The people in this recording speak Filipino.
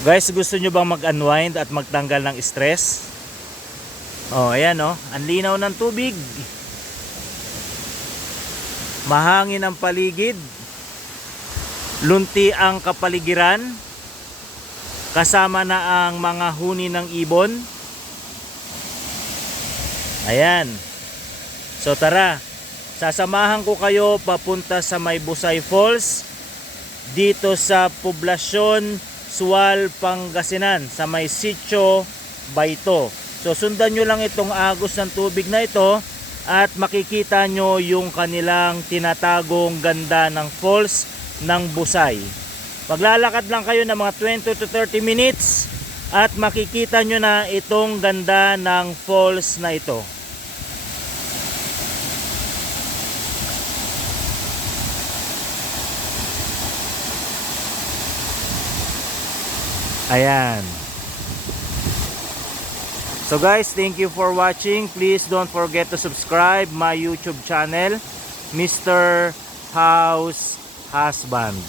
Guys, gusto nyo bang mag-unwind at magtanggal ng stress? Oh, ayan oh, ang linaw ng tubig. Mahangin ang paligid. Lunti ang kapaligiran. Kasama na ang mga huni ng ibon. Ayan. So tara, sasamahan ko kayo papunta sa May Busay Falls dito sa poblasyon Sual, Pangasinan, sa may Sitio Baito. So sundan nyo lang itong agos ng tubig na ito at makikita nyo yung kanilang tinatagong ganda ng falls ng Busay. Maglalakad lang kayo ng mga 20 to 30 minutes at makikita nyo na itong ganda ng falls na ito. Ayan. So guys, thank you for watching. Please don't forget to subscribe my YouTube channel, Mr. House Husband.